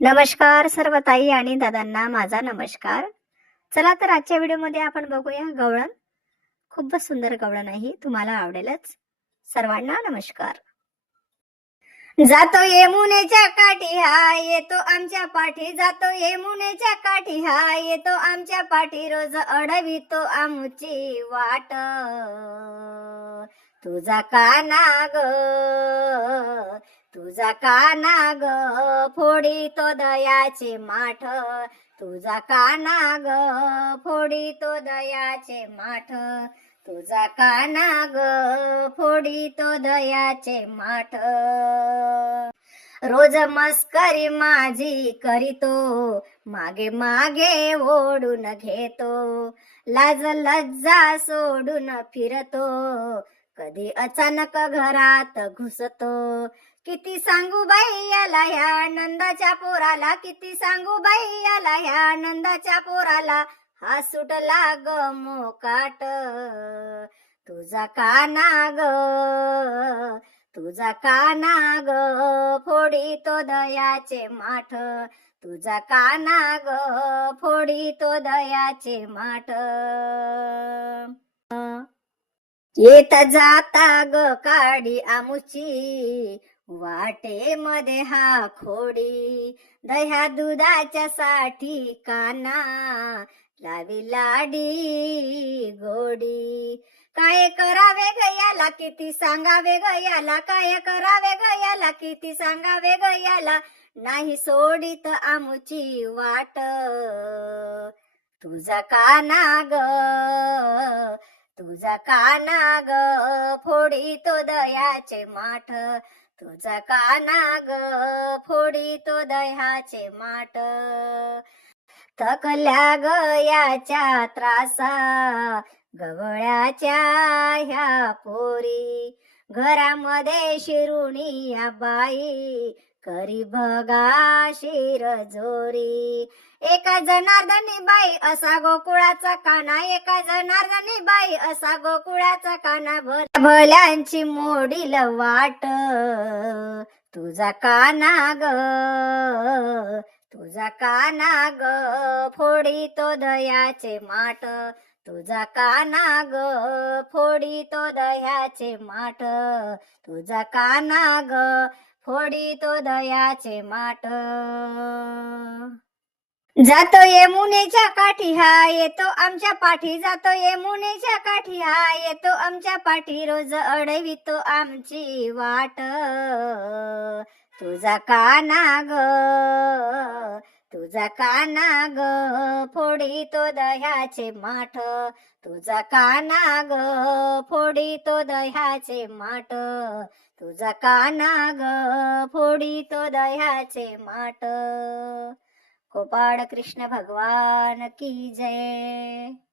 नमस्कार सर्व ताई आणि दादांना माझा नमस्कार. चला तर आजच्या व्हिडिओमध्ये आपण बघूया गवळण. खूपच सुंदर गवळण आहे तुम्हाला आवडेलच. सर्वांना नमस्कार. जातो यमुनेच्या काठी हा येतो आमच्या पाठी. जातो यमुनेच्या काठी हा येतो आमच्या पाठी. रोज अडवितो आमची वाट. तुझा काना ग तुझा काना ग फोडी तो दयाचे माठ. तुझा काना ग फोडी तो दयाचे माठ. तुझा काना ग फोडी तो दयाचे माठ. रोज मस्करी माझी करीतो मागे मागे ओढून घेतो. लाज लज्जा सोडून फिरतो कधी अचानक घरात घुसतो. किती सांगू बाई याला ह्या नंदाच्या पोराला किती सांगू बाई याला ह्या नंदाच्या पोराला. हा सुटला ग मोकाट तुझा काना ग तुझा काना ग फोडी तो दयाचे माठ. तुझा काना ग फोडी तो दयाचे माठ. येत जाता ग काडी आमुची. वाटे मध्ये हा खोडी. दह्या दुधाच्या साठी काना. लावी लाडी गोडी. काय करावे गयाला किती सांगावे गयाला काय करावे गयाला किती सांगावे गयाला नाही सोडीत आमुची वाट. तुझा काना ग. तुझा काना ग फोडी तो दयाचे माठ. तुझा काना ग फोडी तो दह्याचे माठ. थकल्या ग याच्या त्रासा गवळ्याच्या ह्या पोरी. घरामध्ये शिरुणी या बाई करी बघा शिर जोरी. एका जनार्दनी बाई असा गोकुळाचा काना एका जनार्दनी बाई असा गोकुळाचा काना. भल भल्यांची मोडील वाट तुझा काना ग तुझा काना ग फोडी तो दयाचे माट. तुझा काना ग फोडी तो दह्याचे माठ. तुझा काना ग फोडी तो दह्याचे माठ. जातो यमुनेच्या काठी हा येतो आमच्या पाठी. जातो यमुनेच्या काठी हा येतो आमच्या पाठी. रोज अडवितो आमची वाट. तुझा काना ग तुझा काना ग फोडी तो दह्याचे माठ. तुझा काना ग फोडी तो दह्याचे माठ. तुझा काना ग फोडी तो दह्याचे माठ. गोपाळ कृष्ण भगवान की जय.